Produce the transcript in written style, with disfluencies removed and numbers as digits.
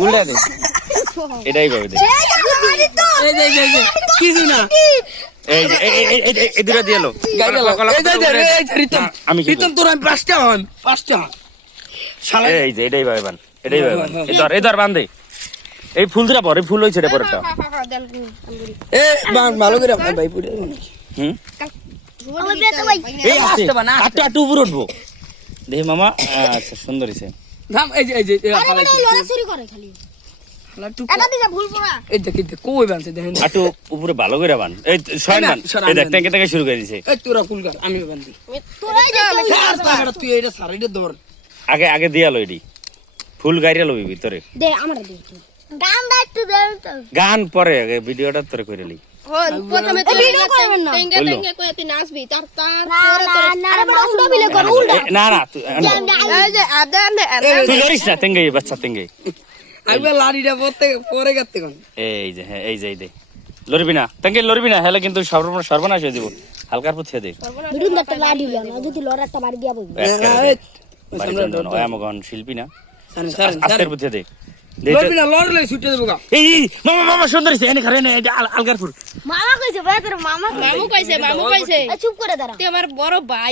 উল্টা দে এটাই ভাবে দে কিছু না এই যে এই দুটো দিয়ে লো আমি কি তোর আমি 5টা হন 5টা এই যে এটাই ভাবে বান এটাই ভাবে বান এই ধর বান দে এই ফুল দিরা পরে ফুল হইছে রে পরেরটা এ ভালো করে ভাই পুরে হুম আমার বেটা ভাই এই আস্তে বানা আটটু উপরে উঠবো দেখি মামা আচ্ছা সুন্দর হইছে থাম এই যে আরে বেটা লড়া চুরি করে খালি এটা দিছে ভুল পড়া এই দেখ কই বানছে দেখেন আটটু উপরে ভালো করে বান এই শয়ন বান এই দেখ থেকে শুরু করে দিছে এই তোরা কুলকার আমি বান্ধি তোরাই যা স্যার পাগড়া তুই এটা সারাইটা ধর আগে দিয়া লইডি ফুল গাইরা লবি ভিতরে দে আমার দে গান দা একটু দে গান পরে আগে ভিডিওটা তোরে কইরা লই প্রথমে তুই ভিডিও করবেন না টেঙ্গে টেঙ্গে কই তুই নাচবি তার আরে বেটা উল্টো বিলে কর উল্টো না না তুই এই যে আদান দে তুই লরিস না তেঙ্গে বাচ্চা তেঙ্গে আমি লাড়িটা পরে গাতে কোন এই যে হ্যাঁ এই যে এই দে লরবি না তেঙ্গে লরবি না হেলে কিন্তু সর্বনাশ হয়ে যাব হালকার পুছে দে ভিডিও একটা লাডি না যদি লড়া একটা বাড়ি দিয়া বলবি আমগন শিল্পী না স্যার আস্তের পুছে দে লড়বি না লড়লে ছুটে দেবো গা এই মামা সুন্দর হইছে এনে খারে না আলগার ফুল মামা কইছে ভাই তোর মামা মামু কইছে চুপ করে দাঁড়া তুই আমার বড় ভাই